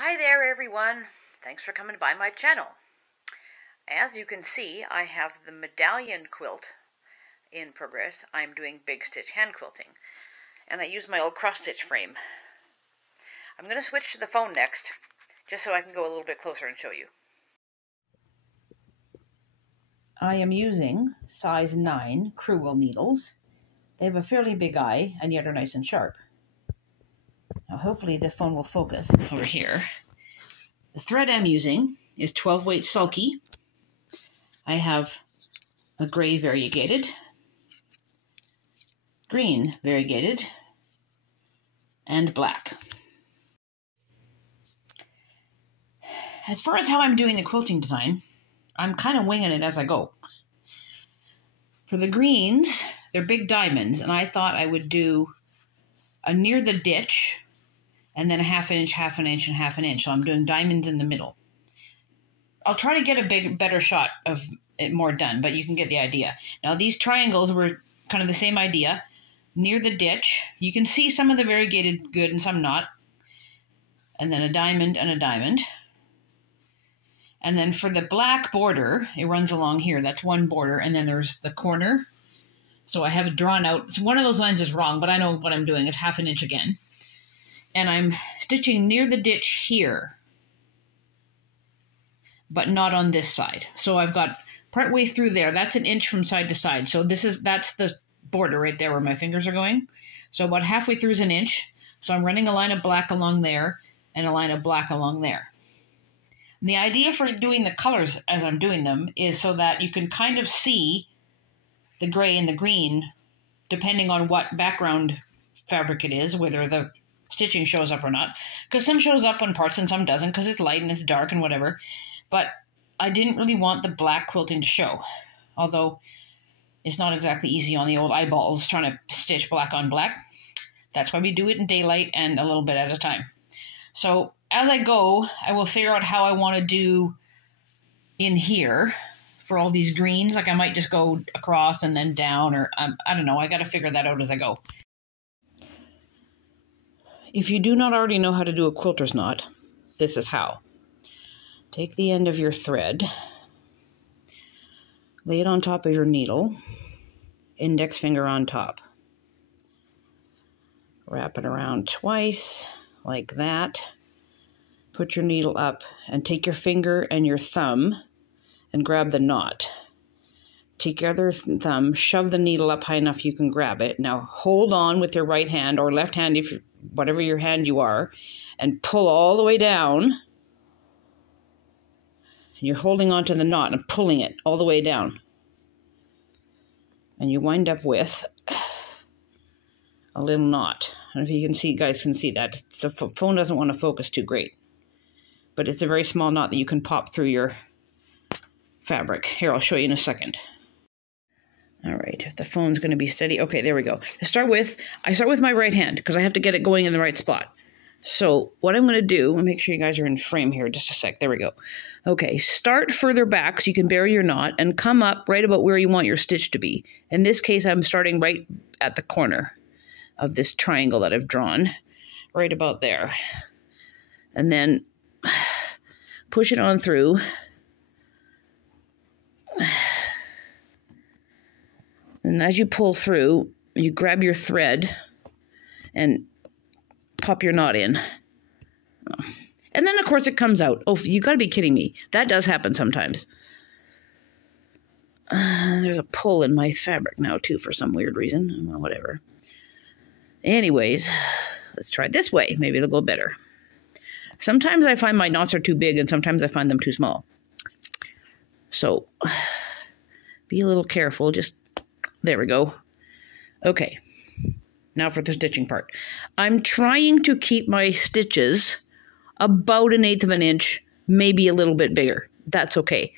Hi there everyone, thanks for coming by my channel. As you can see, I have the medallion quilt in progress. I'm doing big stitch hand quilting, and I use my old cross stitch frame. I'm going to switch to the phone next, just so I can go a little bit closer and show you. I am using size 9 crewel needles. They have a fairly big eye, and yet are nice and sharp. Now hopefully the phone will focus over here. The thread I'm using is 12 weight sulky. I have a gray variegated, green variegated, and black. As far as how I'm doing the quilting design, I'm kind of winging it as I go. For the greens, they're big diamonds, and I thought I would do a near the ditch, and then a half an inch, half an inch, and half an inch. So I'm doing diamonds in the middle. I'll try to get a better shot of it more done, but you can get the idea. Now these triangles were kind of the same idea. Near the ditch, you can see some of the variegated good and some not. And then a diamond and a diamond. And then for the black border, it runs along here. That's one border, and then there's the corner. So I have it drawn out. So one of those lines is wrong, but I know what I'm doing. It's half an inch again. And I'm stitching near the ditch here, but not on this side. So I've got part way through there. That's an inch from side to side. So that's the border right there where my fingers are going. So about halfway through is an inch. So I'm running a line of black along there and a line of black along there. And the idea for doing the colors as I'm doing them is so that you can kind of see the gray and the green depending on what background fabric it is, whether the stitching shows up or not, because some shows up on parts and some doesn't because it's light and it's dark and whatever. But I didn't really want the black quilting to show, although it's not exactly easy on the old eyeballs trying to stitch black on black. That's why we do it in daylight and a little bit at a time. So as I go, I will figure out how I want to do in here for all these greens. Like I might just go across and then down, or I don't know. I got to figure that out as I go. If you do not already know how to do a quilter's knot, this is how. Take the end of your thread, lay it on top of your needle, index finger on top. Wrap it around twice, like that. Put your needle up and take your finger and your thumb and grab the knot. Take your other thumb, shove the needle up high enough you can grab it. Now hold on with your right hand or left hand, if you, whatever your hand you are, and pull all the way down. And you're holding onto the knot and pulling it all the way down. And you wind up with a little knot. I don't know if you can see, guys can see that. The phone doesn't want to focus too great. But it's a very small knot that you can pop through your fabric. Here, I'll show you in a second. All right, if the phone's going to be steady. Okay, there we go. I start with my right hand because I have to get it going in the right spot. So what I'm going to do, I'll make sure you guys are in frame here just a sec. There we go. Okay, start further back so you can bury your knot and come up right about where you want your stitch to be. In this case, I'm starting right at the corner of this triangle that I've drawn, right about there. And then push it on through. And as you pull through, you grab your thread and pop your knot in. And then, of course, it comes out. Oh, you got to be kidding me. That does happen sometimes. There's a pull in my fabric now, too, for some weird reason. Well, whatever. Anyways, let's try it this way. Maybe it'll go better. Sometimes I find my knots are too big, and sometimes I find them too small. So, be a little careful. Just, there we go. Okay. Now for the stitching part. I'm trying to keep my stitches about 1/8 of an inch, maybe a little bit bigger. That's okay.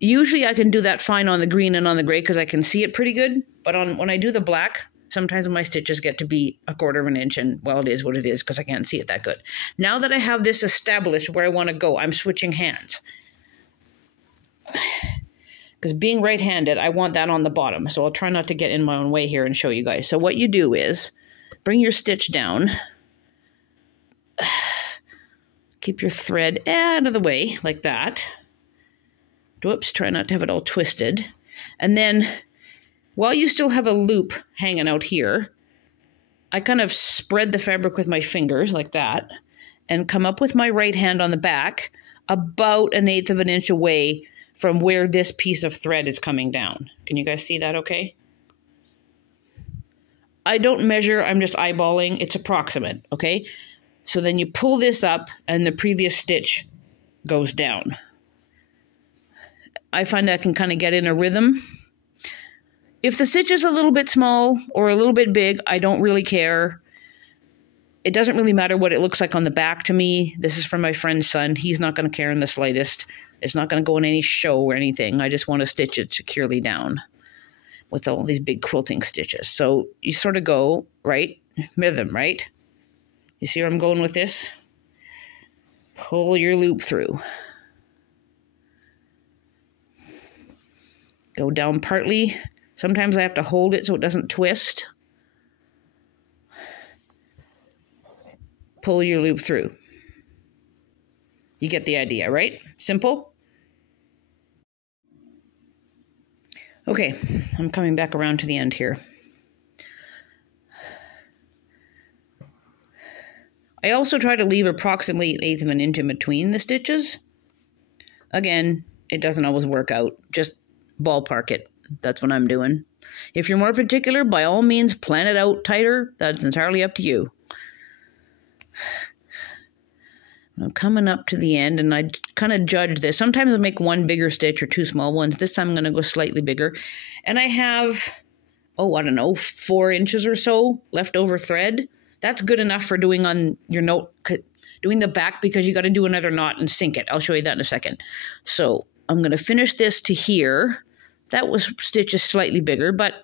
Usually I can do that fine on the green and on the gray because I can see it pretty good. But when I do the black, sometimes my stitches get to be 1/4 of an inch, and well, it is what it is because I can't see it that good. Now that I have this established where I want to go, I'm switching hands. Because being right-handed, I want that on the bottom. So I'll try not to get in my own way here and show you guys. So what you do is bring your stitch down. Keep your thread out of the way like that. Whoops, try not to have it all twisted. And then while you still have a loop hanging out here, I kind of spread the fabric with my fingers like that and come up with my right hand on the back about 1/8 of an inch away from where this piece of thread is coming down. Can you guys see that okay? I don't measure, I'm just eyeballing. It's approximate, okay? So then you pull this up and the previous stitch goes down. I find I can kind of get in a rhythm. If the stitch is a little bit small or a little bit big, I don't really care. It doesn't really matter what it looks like on the back to me. This is from my friend's son. He's not going to care in the slightest. It's not going to go in any show or anything. I just want to stitch it securely down with all these big quilting stitches. So you sort of go, right? Rhythm, right? You see where I'm going with this? Pull your loop through. Go down partly. Sometimes I have to hold it so it doesn't twist. Pull your loop through. You get the idea, right? Simple? Okay, I'm coming back around to the end here. I also try to leave approximately 1/8 of an inch in between the stitches. Again, it doesn't always work out. Just ballpark it. That's what I'm doing. If you're more particular, by all means, plan it out tighter. That's entirely up to you. I'm coming up to the end, and I kind of judge this. Sometimes I make one bigger stitch or two small ones. This time I'm going to go slightly bigger. And I have, I don't know, 4 inches or so leftover thread. That's good enough for doing on your note, doing the back, because you got to do another knot and sink it. I'll show you that in a second. So I'm going to finish this to here. That was stitches slightly bigger, but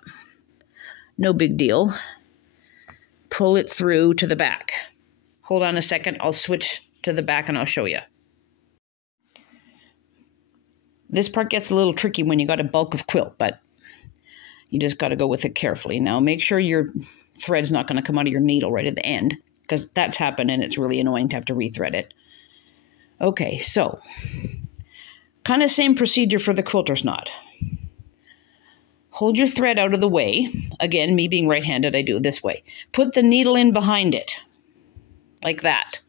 no big deal. Pull it through to the back. Hold on a second. I'll switch to the back and I'll show you. This part gets a little tricky when you got a bulk of quilt, but you just got to go with it carefully. Now make sure your thread's not going to come out of your needle right at the end, because that's happened and it's really annoying to have to rethread it. Okay, so kind of same procedure for the quilter's knot. Hold your thread out of the way. Again, me being right-handed, I do it this way. Put the needle in behind it, like that.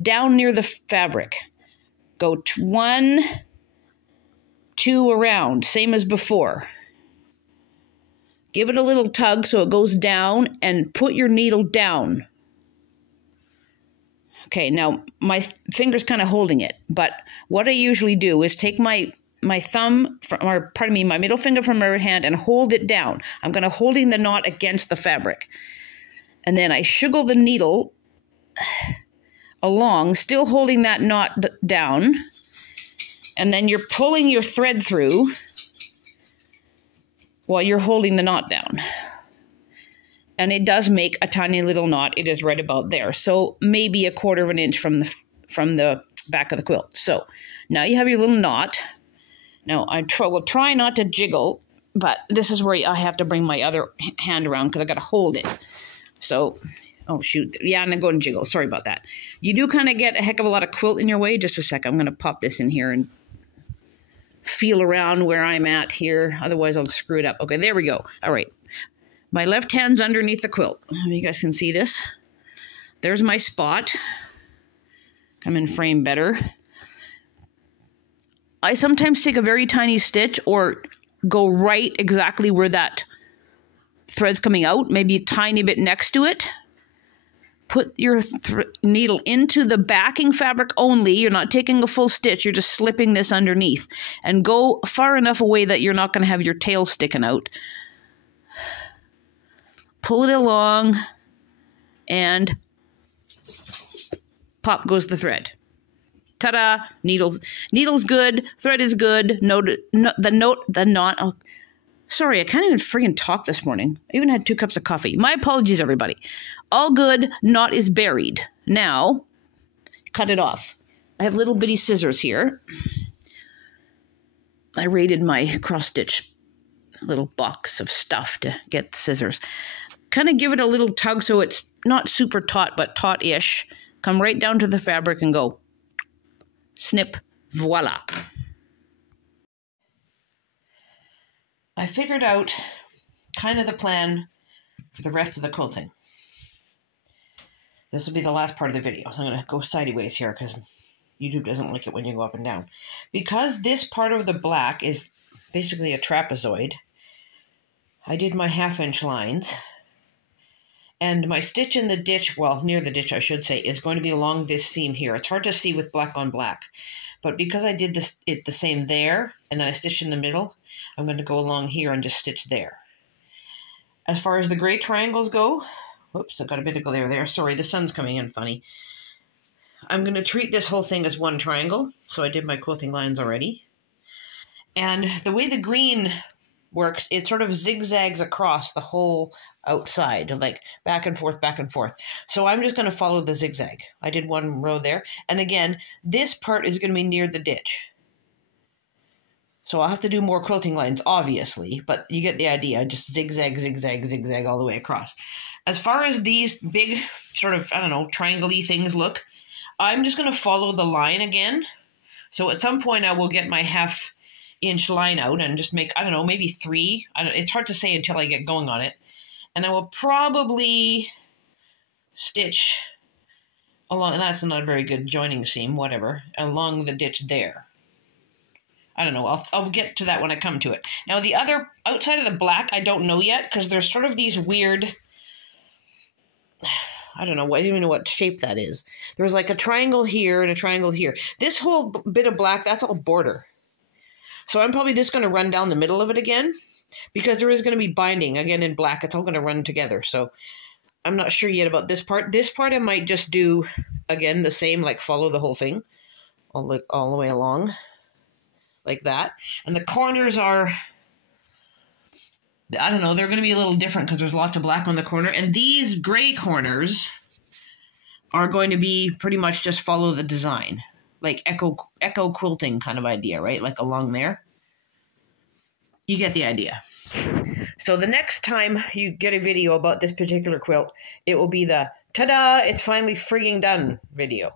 Down near the fabric. Go 1, 2 around, same as before. Give it a little tug so it goes down, and put your needle down. Okay, now my finger's kind of holding it, but what I usually do is take my thumb, my middle finger from my right hand and hold it down. I'm going to holding the knot against the fabric. And then I shiggle the needle along, still holding that knot down. And then you're pulling your thread through while you're holding the knot down. And it does make a tiny little knot. It is right about there. So maybe 1/4 of an inch from the back of the quilt. So now you have your little knot. Now, will try not to jiggle, but this is where I have to bring my other hand around because I got to hold it. So, oh, shoot. Yeah, and I'm going to jiggle. Sorry about that. You do kind of get a heck of a lot of quilt in your way. Just a sec. I'm going to pop this in here and feel around where I'm at here. Otherwise, I'll screw it up. Okay, there we go. All right. My left hand's underneath the quilt. You guys can see this. There's my spot. Come in frame better. I sometimes take a very tiny stitch or go right exactly where that thread's coming out, maybe a tiny bit next to it. Put your needle into the backing fabric only. You're not taking a full stitch. You're just slipping this underneath. And go far enough away that you're not going to have your tail sticking out. Pull it along, and pop goes the thread. Ta-da! Needle's good. Thread is good. The knot. Oh, sorry, I can't even friggin' talk this morning. I even had 2 cups of coffee. My apologies, everybody. All good. Knot is buried. Now, cut it off. I have little bitty scissors here. I raided my cross-stitch little box of stuff to get the scissors. Kind of give it a little tug so it's not super taut, but taut-ish. Come right down to the fabric and go snip, voila. I figured out kind of the plan for the rest of the quilting. This will be the last part of the video, so I'm going to go sideways here because YouTube doesn't like it when you go up and down. Because this part of the black is basically a trapezoid, I did my 1/2 inch lines. And my stitch in the ditch, well, near the ditch I should say, is going to be along this seam here. It's hard to see with black on black. But because I did it the same there, and then I stitched in the middle, I'm going to go along here and just stitch there. As far as the gray triangles go, whoops, I got a bit of glare there. Sorry, the sun's coming in funny. I'm going to treat this whole thing as one triangle. So I did my quilting lines already. And the way the green works, it sort of zigzags across the whole outside, like back and forth, back and forth. So I'm just going to follow the zigzag. I did one row there. And again, this part is going to be near the ditch. So I'll have to do more quilting lines, obviously, but you get the idea. Just zigzag, zigzag, zigzag all the way across. As far as these big sort of, I don't know, triangle-y things look, I'm just going to follow the line again. So at some point I will get my 1/2 inch line out and just make, I don't know, maybe 3. It's hard to say until I get going on it. And I will probably stitch along, that's not a very good joining seam, whatever, along the ditch there. I don't know, I'll get to that when I come to it. Now the other, outside of the black, I don't know yet, because there's sort of these weird, I don't even know what shape that is. There's like a triangle here and a triangle here. This whole bit of black, that's all border. So I'm probably just going to run down the middle of it again, because there is going to be binding, again, in black. It's all going to run together. So I'm not sure yet about this part. This part I might just do, again, the same, like follow the whole thing all the way along, like that. And the corners are, I don't know, they're going to be a little different because there's lots of black on the corner. And these gray corners are going to be pretty much just follow the design. Like echo quilting kind of idea, right? Like along there. You get the idea. So the next time you get a video about this particular quilt, it will be the ta-da, it's finally frigging done video.